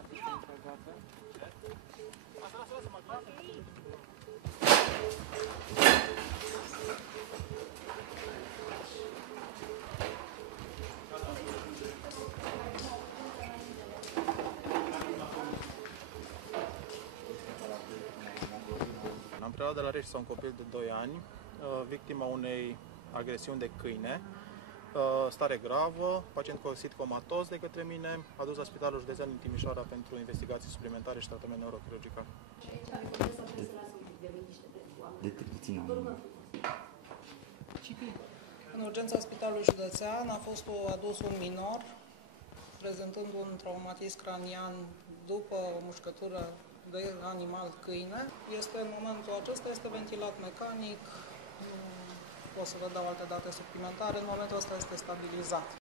asistență dată. Am preluat de la Reșița un copil de 2 ani, victima unei agresiuni de câine, stare gravă, pacient găsit comatos de către mine, adus la Spitalul Județean din Timișoara pentru investigații suplimentare și tratament neurochirurgical. În urgența Spitalului Județean a fost adus un minor prezentând un traumatism cranian după o mușcătură de animal câine. În momentul acesta este ventilat mecanic, nu pot să vă dau alte date suplimentare, în momentul ăsta este stabilizat.